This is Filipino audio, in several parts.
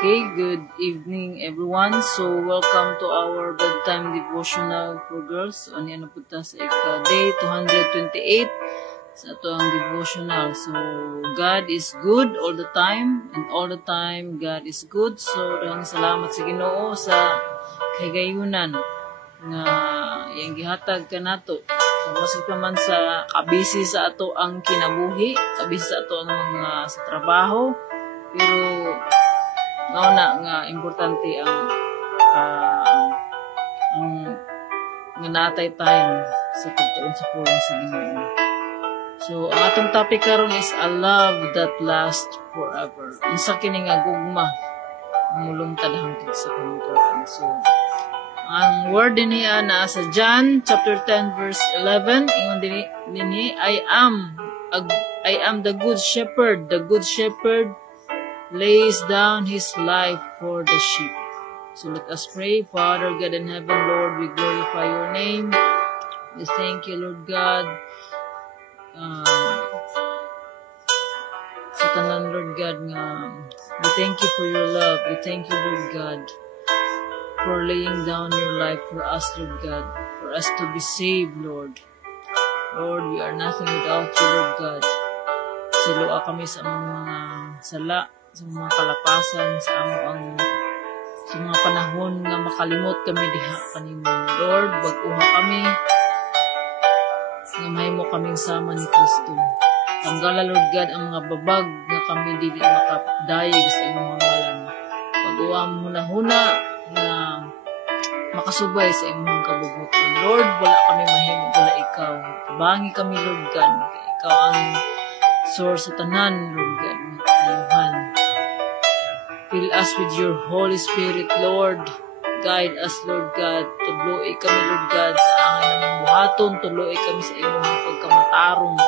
Okay, good evening everyone. So, welcome to our bedtime devotional for girls. So, ano po ta sa day 228 sa ato ang devotional. So, God is good all the time and all the time God is good. So, daghang salamat sa Ginoo sa kahigayunan nga iyang gihatag kanato. So, masig pa man sa kabisi sa ato ang kinabuhi, kabisi sa ato ang mga sa trabaho, pero nauna nga importante ang natay time sa pagtuon sa pulong sa Ginoo. So ang atong topic karon is a love that lasts forever. Unsa kini nga gugma mulungtad hangtod sa kantuan. So ang word niya na sa John chapter 10 verse 11 ingon dinhi I am the good shepherd. The good shepherd lays down his life for the sheep. So let us pray. Father God in heaven, Lord, we glorify your name. We thank you, Lord God. Sa tanan, Lord God, we thank you for your love. We thank you, Lord God, for laying down your life for us, Lord God, for us to be saved, Lord. Lord, we are nothing without you, Lord God. Silua kami sa mga sala, sa mga kalapasan, sa mga panahon nga makalimot kami diha kanimo. Lord, bag-uha kami nga mahimo kaming sama ni Kristo. Tanggala, Lord God, ang mga babag nga kami dili makadayeg sa imong ngalan. Bag-uha mo huna na makasubay sa imong kabubuton. Lord, wala kami mahimo, wala ikaw. Tabangi kami, Lord God. Ikaw ang source sa tanan, Lord God. Ayuhan. Fill us with your Holy Spirit, Lord. Guide us, Lord God. Tudloy kami, Lord God, sa angin ng buhaton. Tudloy kami sa imong pagkamatarong.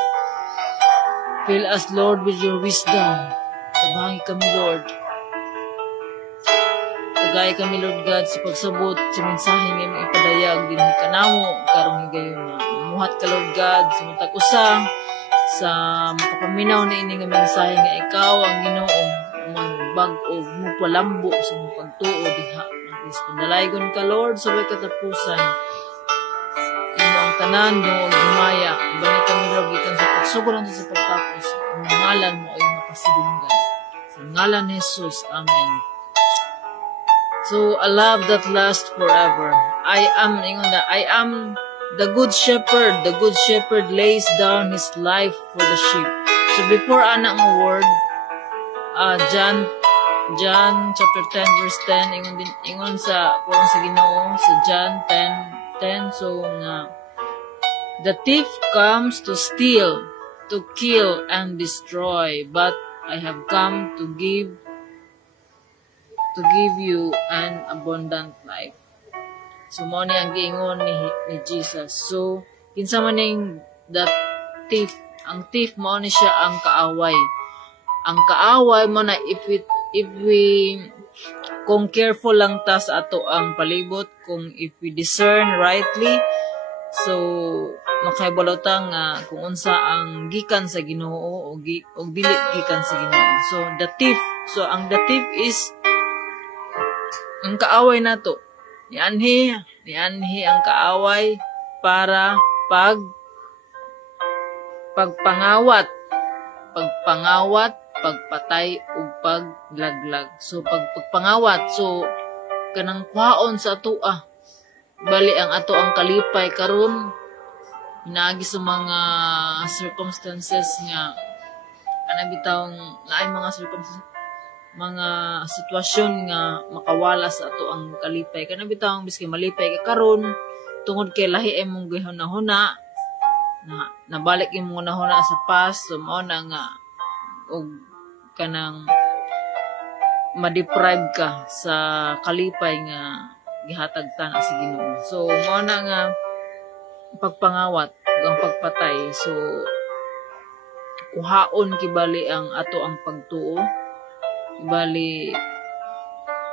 Fill us, Lord, with your wisdom. Tabangi kami, Lord. Tagay kami, Lord God, sa pagsabot sa mensahe ng imong ipadayag din kanamo karong higayon na. Mamuhat ka, Lord God, sa matag usa sa makapaminaw na ini nga mensahe nga ikaw ang Ginoo bag-o mo palambo sa mong pagtuo diha ng Kristo. Dalaygon ka, Lord, sabay katapusan. Imo ang tanan mo og himaya. Balik kami, Lord, gikan sa pagsugod natin sa pagtapos. Ang ngalan mo ay makasidunggan. Sa ngalan ni Jesus. Amen. So, a love that lasts forever. I am the good shepherd. The good shepherd lays down his life for the sheep. So, before ana ang word, John chapter 10 verse 10 ingon sa pulong sa Ginoo sa John 10:10. So nga the thief comes to steal, to kill and destroy, but I have come to give you an abundant life. So mo ni ang giingon ni Jesus. So kinsa man ning that thief, ang thief mo ni siya ang kaaway. Ang kaaway mo na if we kung careful lang ta sa ato ang palibot, kung if we discern rightly, so makaibalaw ta nga kung unsa ang gikan sa Ginoo o dili gikan sa Ginoo. So the thief ang is ang kaaway nato. Nianhi ang kaaway para pagpangawat, pagpatay ug paglaglag. So pagpangawat, so kanang kwaon sa ato bali ang ato ang kalipay karon hinaagi sa mga circumstances nga ana bitawng lain mga circumstances, mga sitwasyon nga makawala sa ato ang kalipay. Kana bitawng biski malipay ka karon tungod kay lahi imong gihuna-huna na nabalik imong hunahuna sa past, so mao na nga og kanang ma-deprive ka sa kalipay nga gihatag ta na sa Ginoo. So mao na nga pagpangawat ang pagpatay. So kuhaon kibali ang ato ang pagtuo, kibali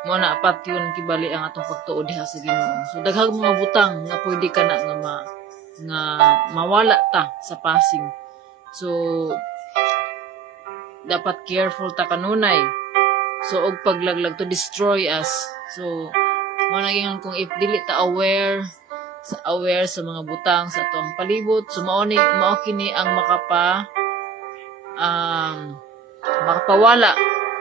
mo na apat yun kibali ang atong pagtuo diha sa Ginoo. So daghang mga butang nga pwede ka na nga mawala ta sa passing. So dapat careful ta kanunay So og paglaglag to destroy us. So mo naging kung if dili ta aware sa mga butang sa atong palibot, so mao kini ang makapawala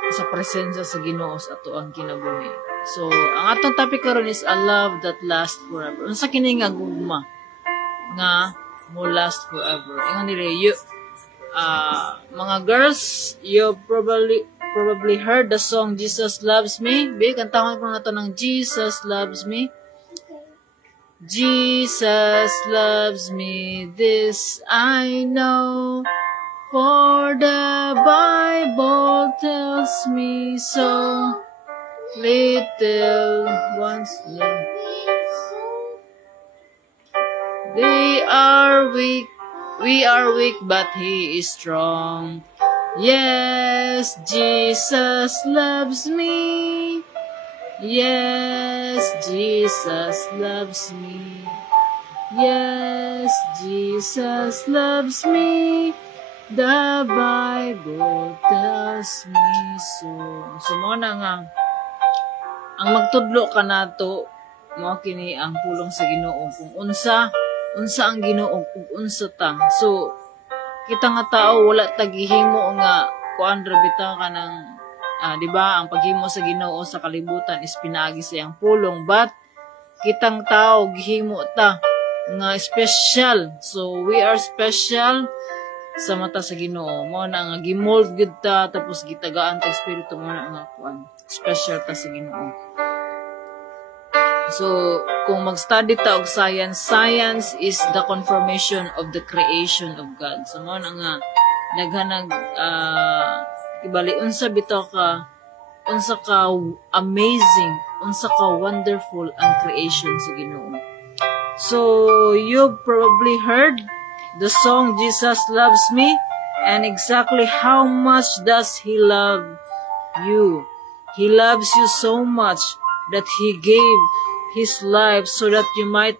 sa presensya sa Ginoo sa ato ang kinabuhi. So ang atong topic karon is a love that lasts forever. Unsa kini nga gugma nga mo last forever? Ingon nila mga girls, you probably heard the song Jesus Loves Me. Kantahan ko na to ng Jesus Loves Me. Jesus loves me, this I know, for the Bible tells me so. Little ones they are weak, we are weak, but He is strong. Yes, Jesus loves me. Yes, Jesus loves me. Yes, Jesus loves me. The Bible tells me so. So mo na nga ang magtudlo ka nato mo kini ang pulong sa Ginoo kung unsa ang Ginoo ug unsa ta. So kita nga tao wala tagihimo nga kuan ra bitaw ka ng di ba ang paghimo sa Ginoo sa kalibutan is pinaagi sa iyang pulong, but kitang tao gihimo ta nga special. So we are special sa mata sa Ginoo. Mo na nga gimold gid ta tapos gitagaan ta espiritu mo na nga kuan. Special ta sa Ginoo. So kung mag-study ta og science is the confirmation of the creation of God. So mo na nga naghanag ibali unsa bitaw ka amazing, unsa ka wonderful ang creation sa Ginoo. So you probably heard the song Jesus Loves Me, and exactly how much does He love you? He loves you so much that He gave His life so that you might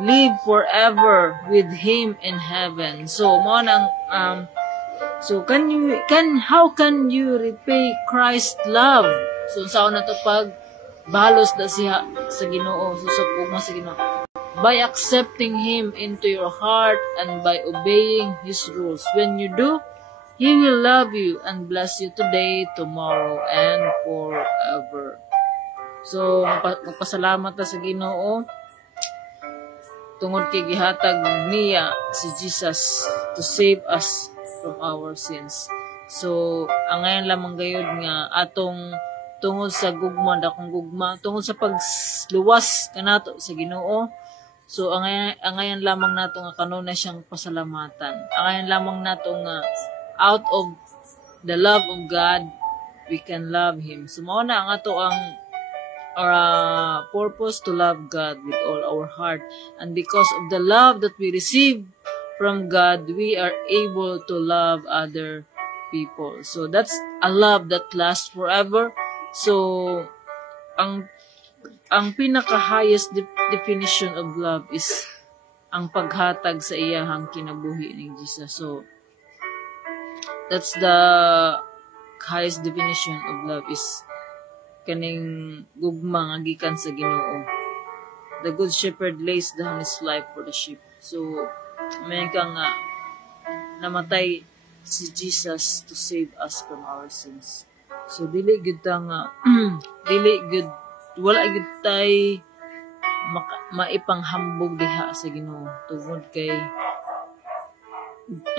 live forever with Him in heaven. So mo nang so how can you repay Christ's love? So saan na to pag balos na siya sa Ginoo, susupog mo sa Ginoo, by accepting Him into your heart and by obeying His rules. When you do, He will love you and bless you today, tomorrow, and forever. So magpasalamat ta sa Ginoo tungod kay gihatag niya si Jesus to save us from our sins. So ang ngayon lamang gayud nga atong tungod sa gugma, tungod sa pagluwas kanato sa Ginoo. So ang ngayon lamang nato nga kanuna siyang pasalamatan. Ang ngayon lamang nato nga out of the love of God we can love Him. So mao na ang ato ang purpose to love God with all our heart, and because of the love that we receive from God, we are able to love other people. So that's a love that lasts forever. So ang pinaka-highest definition of love is ang paghatag sa iyahang kinabuhi ni Jesus. So that's the highest definition of love, is kaning gugma nga gikan sa Ginoo. The good shepherd lays down his life for the sheep. So may ka nga namatay si Jesus to save us from our sins. So dili gud ta nga wala gud tay maipanghambog diha sa Ginoo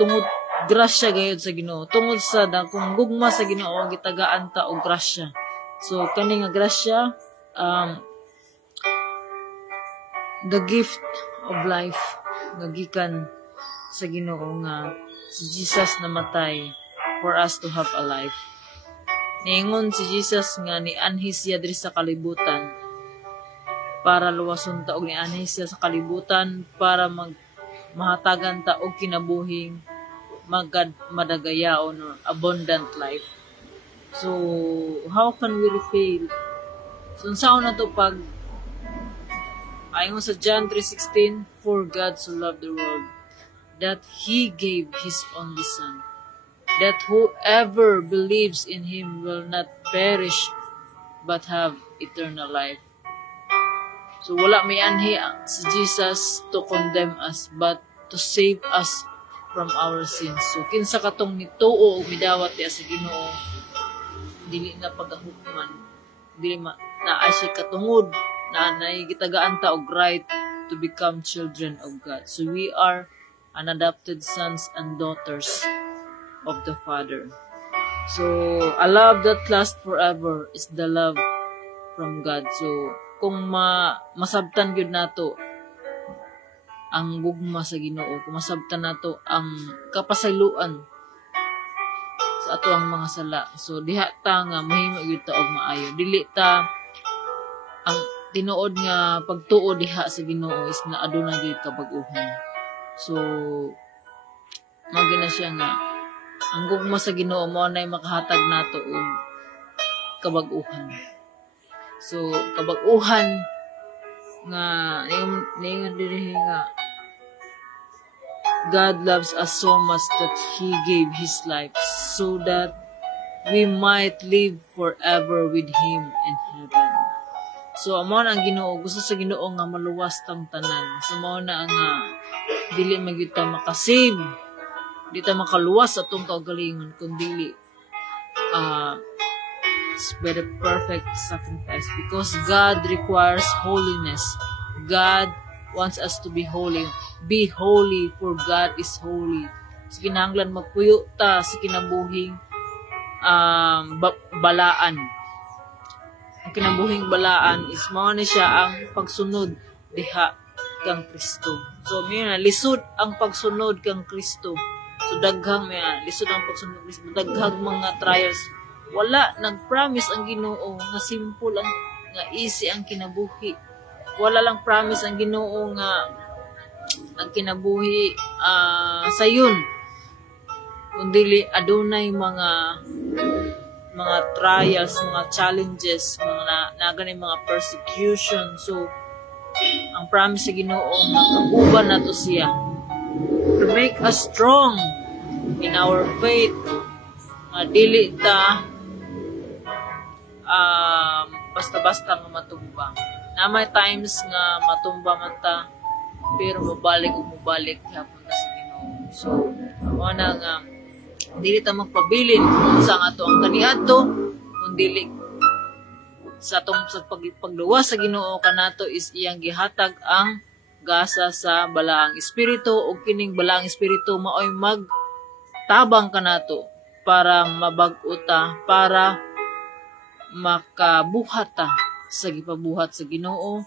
tungod grasya gayud sa Ginoo, tungod sa dakong gugma sa Ginoo gitagaan ta og grasya. So kani nga grasya, the gift of life nga gikan sa Ginoo nga si Jesus namatay for us to have a life. Niingon si Jesus nga ni-anhis siya diri sa kalibutan para luwason ta og ni-anhis siya sa kalibutan para mahatagan ta og kinabuhing madagayaon or abundant life. So how can we repay? So saan na to pag ayon sa John 3:16, for God so loved the world that He gave His only Son, that whoever believes in him will not perish but have eternal life. So wala may anhi si Jesus to condemn us but to save us from our sins. So kinsa katong nituo o midawat diya sa Ginoo, dili na pagahukman, dili na asya katungod na naigitagaan ta og right to become children of God. So we are an adopted sons and daughters of the Father. So a love that lasts forever is the love from God. So kung masabtan gyud nato ang gugma sa Ginoo, kung masabtan nato ang kapasayloan sa ato ang mga sala, so diha ta nga mahimo gyud ta og maayo. Dili ta ang tinuod nga pagtuo diha sa Ginoo is na aduna gyud kabag-uhan. So magina siya nga ang gugma sa Ginoo mao nay makahatag nato og kabag-uhan. So kabag-uhan nga ningon diri nga God loves us so much that He gave His life so that we might live forever with Him in heaven. So, amo na ang Ginoo, gusto sa Ginoo nga maluwas tang tanan. So, amo na nga dili magita makasave, di ta makaluwas atong kaugalingon, kundi it's by the perfect sacrifice because God requires holiness. God wants us to be holy. Be holy, for God is holy. So, kinahanglan magpuyo ta sa kinabuhing balaan. Ang kinabuhing balaan is mao na siya ang pagsunod diha kang Kristo. So, may lisod ang pagsunod kang Kristo. So, daghang lisod ang pagsunod kang Kristo. Daghang mga trials. Wala, nag-promise ang Ginoo nga simple ang nga easy ang kinabuhi. Wala lang promise ang Ginoo nga ang kinabuhi sayon, kundi adunay mga trials, mga challenges, mga naganay mga persecution. So ang promise sa Ginoo nga kauban nato siya to make us strong in our faith, dili ta basta-basta nga matumba. Na may times nga matumba man ta, pero mabalik hapon na sa Ginoo. So, na nga dili ta magpabilin kung sa ato ang kaniadto, kung dili sa atong pagluwas sa Ginoo kanato is iyang gihatag ang gasa sa balaang espiritu, o kining balaang espiritu maoy magtabang kanato para mabag-o ta, para makabuhat ta sa gipabuhat sa Ginoo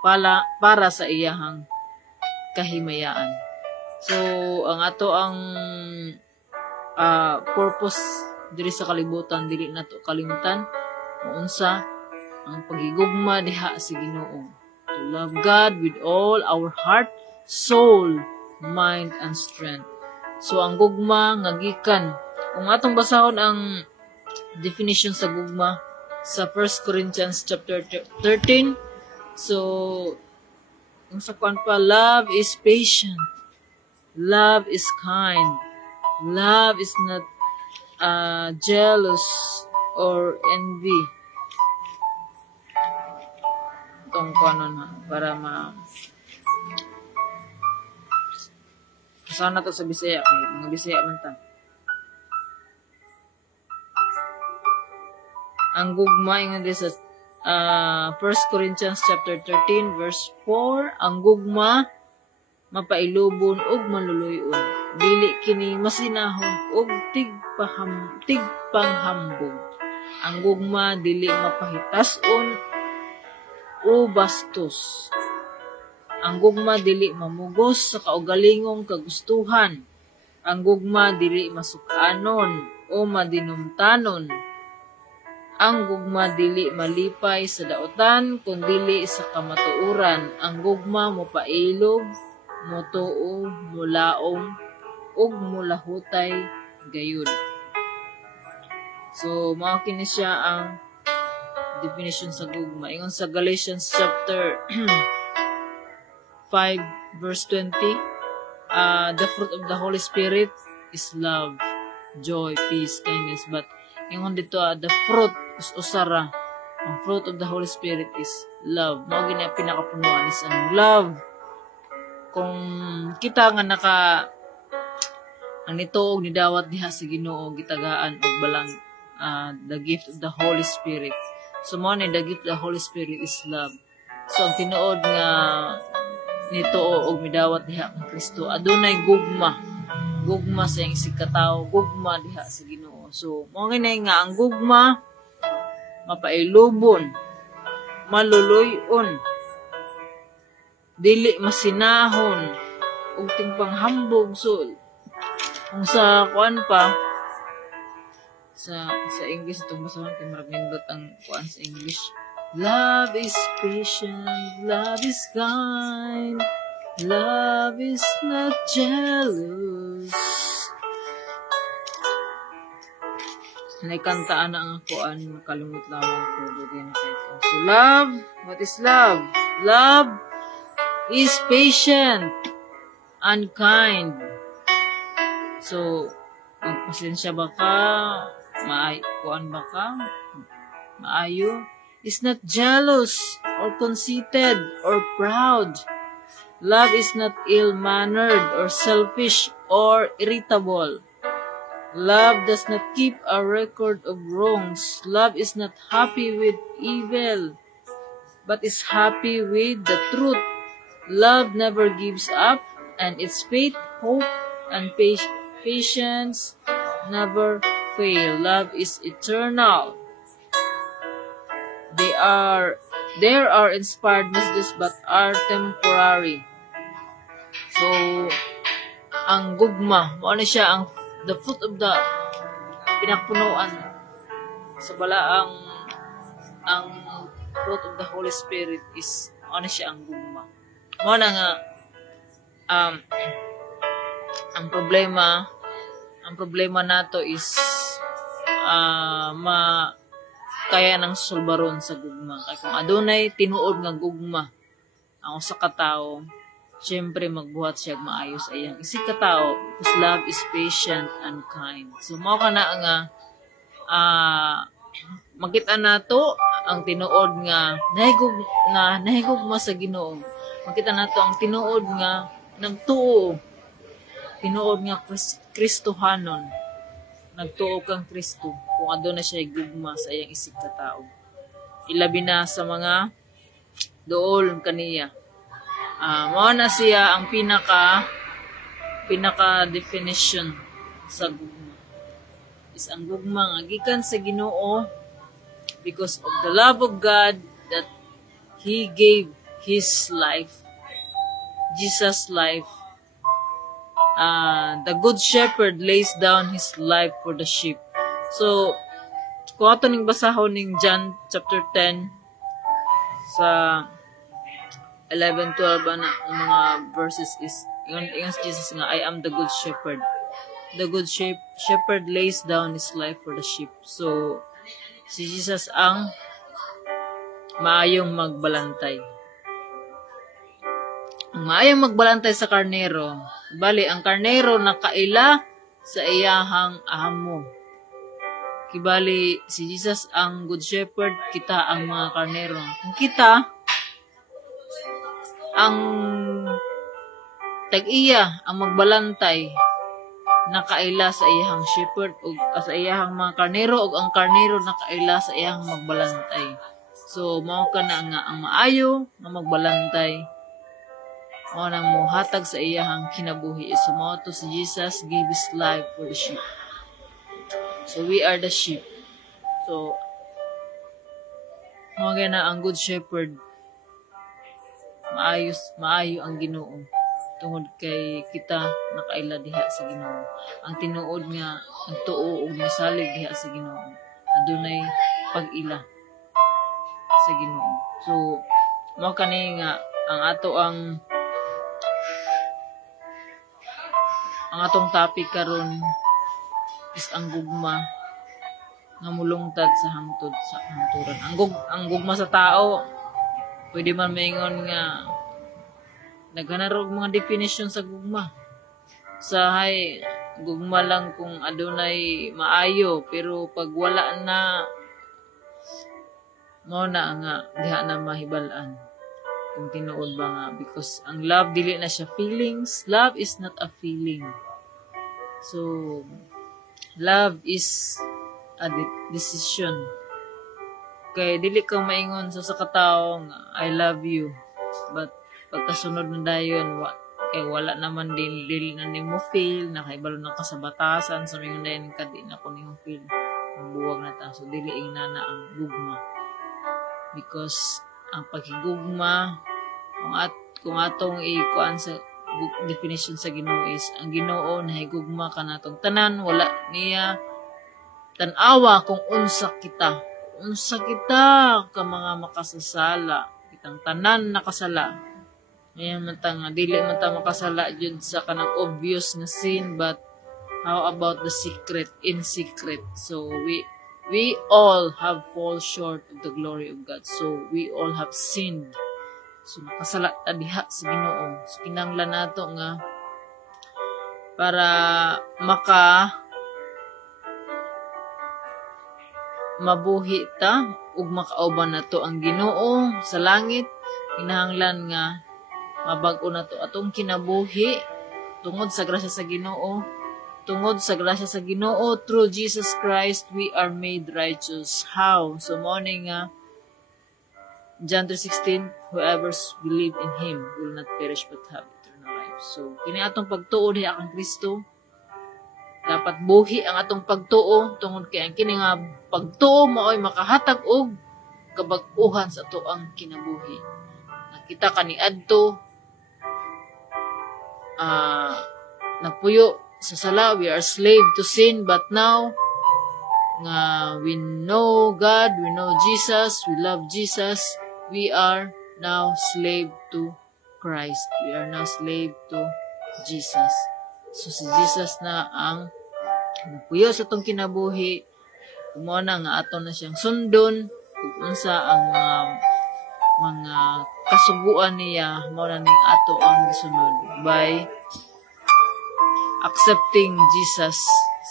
para sa iyahang kahimayaan. So ang ato ang purpose diri sa kalibutan, dili nato kalimutan unsa ang pagigugma diha sa Ginoo. To love God with all our heart, soul, mind, and strength. So ang gugma nga gikan, kung atong basahon ang definition sa gugma sa 1 Corinthians chapter 13. So, kung sa kwan pa, love is patient. Love is kind. Love is not jealous or envy. Itong kwan na, para sana to sa Bisaya, mga Bisaya man ta. Ang gugma ingon di sa 1 Corinthians chapter 13 verse 4, ang gugma mapailubon ug maluluyon, dili kini masinahon ug tigpanghambog. Ang gugma dili mapahitason o bastos. Ang gugma dili mamugos sa kaugalingong kagustuhan. Ang gugma dili masukanon o madinumtanon. Ang gugma dili malipay sa daotan, kundili sa kamatuoran. Ang gugma mopailog, motuo, mulaong, ug mulahutay gayud. So, mao kini siya ang definition sa gugma. Ingon sa Galatians chapter 5 verse 20, the fruit of the Holy Spirit is love, joy, peace, kindness. But ingon dito, the fruit is usara. Ang fruit of the Holy Spirit is love. Mao gini ang pinakapunuan is ang love. Kung kita nga ang nituog ni dawat diha sa Ginoo gitagaan og balang the gift of the Holy Spirit. So mo ni the gift of the Holy Spirit is love. So ang tinuod nga nituo og midawat diha kang Kristo adunay gugma sa iyang isig katawo, gugma diha sa Ginoo. So mo nga ang gugma mapailubon, maluluyon, dili masinahon, ug tingpanghambog. So kung sa kuan pa sa English itong basahon kay marag nindot ang kuan sa English. Love is patient, love is kind, love is not jealous. Naikantaan na ang kuan, makalimot lamang ko dugay na kayo. So love, what is love? Love is patient and kind. So, magpasensya ba ka? Kuan ba ka? Maayo? Is not jealous or conceited or proud. Love is not ill-mannered or selfish or irritable. Love does not keep a record of wrongs. Love is not happy with evil, but is happy with the truth. Love never gives up, and its faith, hope, and patience never fail. Love is eternal. There are inspired messages but are temporary. So, ang gugma, ano siya, the fruit of the pinakpunuan sa bala ang fruit of the Holy Spirit is ano siya ang gugma. Mo na nga ang problema nato is kaya ng sulbaron sa gugma. Kaya kung adunay tinuod nga gugma ang usa ka tawo, syempre magbuhat siya maayos ayang isig ka tawo, because love is patient and kind. So mao kana nga makita nato ang tinuod nga nahigugma sa Ginoo. Makita nato ang tinuod nga nagtuo, tinuod nga Kristohanon, nagtuo kang Kristo kung aduna siya gugma sa iyang isig ka tawo. Ilabi na sa mga dool kaniya. Mao na siya ang pinaka definition sa gugma. Is ang gugma nga gikan sa Ginoo because of the love of God that He gave His life, Jesus' life. The good shepherd lays down his life for the sheep. So, kung ato ning basahon ning John chapter 10 sa 11-12 na mga verses is ingon si Jesus nga, I am the good shepherd. The good shepherd lays down his life for the sheep. So, si Jesus ang maayong magbalantay. Ang maayong magbalantay sa karnero. Bali, ang karnero nakaila sa iyahang amo. Kibali, si Jesus ang good shepherd, kita ang mga karnero. Kung kita, ang tag-iya, ang magbalantay, nakaila sa iyahang shepherd, o sa iyahang mga karnero, o ang karnero nakaila sa iyahang magbalantay. So, mao ka na nga ang maayo na magbalantay, mao nang mohatag sa iyahang kinabuhi. So, mao to si Jesus gave his life for the sheep. So, we are the sheep. So, mao na ang good shepherd. Maayo ang Ginoo. Tungod kay kita nakaila diha sa Ginoo. Ang tinuod nga nagtuo og nasalig diha sa Ginoo. Adunay pag-ila sa Ginoo. So, mao kani nga ang atong topic karon is ang gugma nga mulungtad sa hangtod sa hangturan. Ang gugma sa tao, pwede man maingon nga naghanarog mga definition sa gugma. Gugma lang kung adunay maayo, pero pag wala na, mo na nga diha na mahibalan kung tinuod ba nga, because ang love dili na siya feelings. Love is not a feeling. So love is a decision. Kay dili ka maingon sa katawo nga I love you, but pagkasunod na dayon kay wala naman dili na nimo feel, nakaibalo na ka sa batasan, so mingon dayon ka di na ko nimo feel, buwag na ta. So dili ina na ang gugma, because ang pagigugma kung atong ikuan sa definition sa Ginoo is ang Ginoo nahigugma kanatong tanan, wala niya tan-awa kung unsa kita ka mga makasasala, kitang tanan nakasala. Ngayon man ta nga dili man ta makasala jud sa kanang obvious na sin, but how about the secret, in secret? So we all have fall short of the glory of God. So we all have sinned. So nakasala ta diha sa Ginoo. So kinahanglan nato nga para mabuhi ta ug makauban nato ang Ginoo sa langit, kinahanglan nga mabag-o nato atong kinabuhi tungod sa grasya sa Ginoo. Tungod sa grasya sa Ginoo, through Jesus Christ we are made righteous. How? So morning nga John 3:16, whoever believe in Him will not perish but have eternal life. So kini atong pagtuo diha kang Kristo, dapat buhi ang atong pagtuo tungod kay ang kini nga pagtuo mao'y makahatag og kabag-uhan sa ato ang kinabuhi. Nakita kaniadto napuyo sa sala, we are slave to sin, but now nga we know God, we know Jesus, we love Jesus, we are now slave to Christ. We are now slave to Jesus. So si Jesus na ang napuyo sa itong kinabuhi, umuna nga ato na siyang sundon, kung unsa ang mga kasuguan niya, muna ning ato ang gisunod by accepting Jesus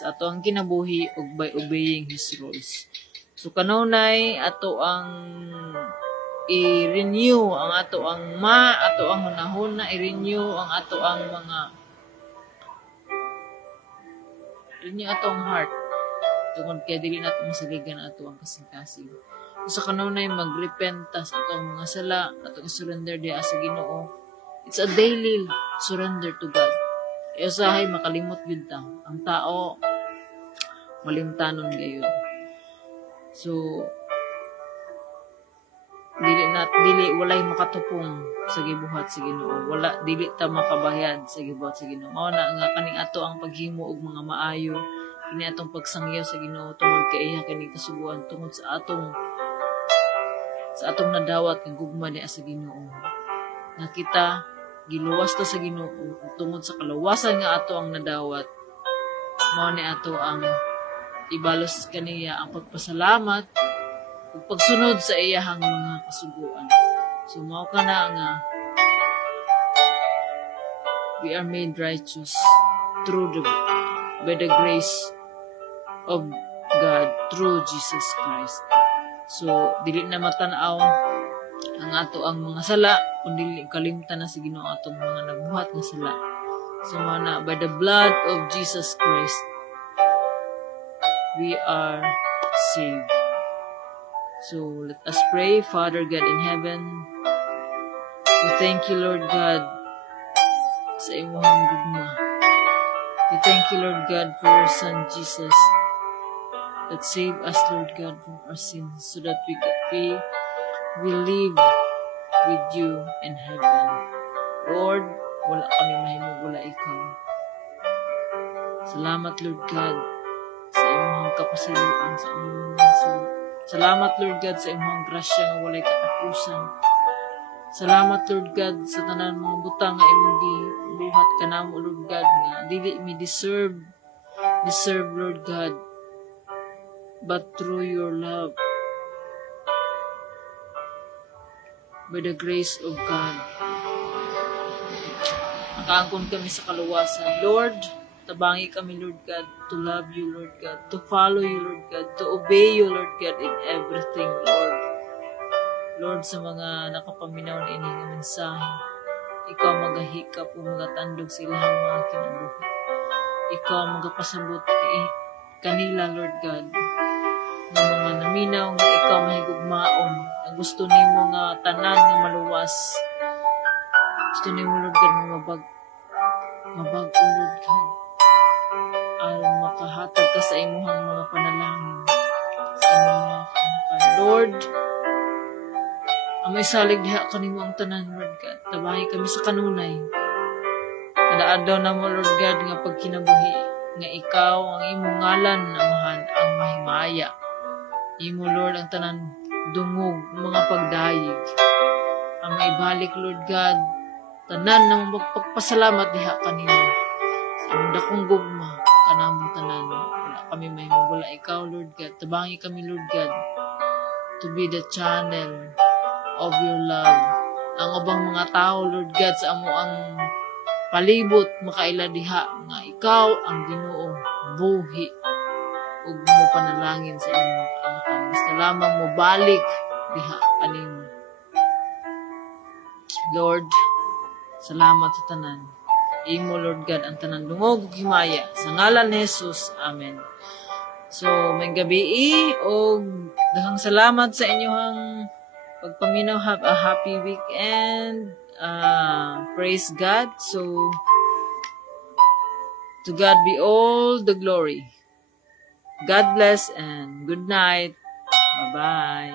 sa ato ang kinabuhi ug by obeying His rules. So kanunay ato ang i-renew ang ato ang hunahuna, i-renew ang ato ang renew ato ang heart tungod kay dili nato masaligan ato ang kasing-kasing. So sa kanunay magrepent sa atong mga sala, atong surrender diha sa Ginoo. It's a daily surrender to God. Usahay makalimot yun ta. Ang tao malimtanon gayon. So walay makatupong sa gibuhat sa Ginoo. Dili ta makabayad sa gibuhat sa Ginoo. Mao na nga kaning ato ang paghimo og mga maayo, kini atong pagsangyaw sa Ginoo tungod kay iya kini kasuguan tungod sa atong nadawat ng gugma niya sa Ginoo. Nga kita giluwas ta sa Ginoo tungod sa kaluwasan nga ato ang nadawat. Mao ni ato ang ibalos kaniya ang pagpasalamat ug pagsunod sa iyahang mga kasuguan. So mao kana nga we are made righteous by the grace of God through Jesus Christ. So dili na matanaw ang ato ang mga sala, kundi kalimtan na sa Ginoo atong mga nagbuhat nga sala. So mana by the blood of Jesus Christ we are saved. So let us pray. Father God in heaven, we thank you, Lord God, sa imong gugma. We thank you, Lord God, for your Son Jesus that saved us, Lord God, from our sins, so that we live with you in heaven. Lord, wala kami mahimog, wala ikaw. Salamat, Lord God, sa imong kapasayloan sa among salamat, Lord God, sa imong grasya nga walay katapusan. Salamat, Lord God, sa tanan mga butang nga imong gibuhat kanamo, Lord God, nga dili mi deserve, Lord God, but through your love, by the grace of God, nakaangkon kami sa kaluwasan. Lord, Tabangi kami, Lord God, to love you, Lord God, to follow you, Lord God, to obey you, Lord God, in everything, Lord. Lord, sa mga nakapaminaw na ining mensahe, ikaw magahikap o magatandog sa ilang mga kinabuhi. Ikaw magapasabot kanila, Lord God, ng mga naminaw nga ikaw mahigugmaon, na gusto nimo nga tanan nga maluwas. Gusto nimo, Lord God, mabag-o, Lord God, aron makahatag ka sa imuhang mga panalangin, sa imong mga kanakan. Lord, amay salig diha kanimo ang tanan, Lord God. Tabangi kami sa kanunay. Kadaadlaw na mo, Lord God, nga pagkinabuhi, nga ikaw ang imong ngalan ang mahimaya. Imo, Lord, ang tanan dungog, mga pagdayig. Ang maibalik, Lord God, tanan ng magpagpasalamat diha kanimo. Sa imong dakong gugma, kanamong tanan. Wala kami mahimong wala ikaw, Lord God. Tabangi kami, Lord God, to be the channel of your love. Ang ubang mga tao, Lord God, sa amo ang palibot, makaila diha, nga ikaw ang Ginoo, buhi, ug mo panalangin sa imong mga kaanakan. Basta lamang mo balik diha kanimo. Lord, salamat sa tanan. Imo, Lord God, ang tanan dungog ug himaya. Sa ngalan ni Jesus, amen. So, may gabi o daghang salamat sa inyong pagpaminaw. Have a happy weekend. Praise God. So, to God be all the glory. God bless and good night. Bye-bye.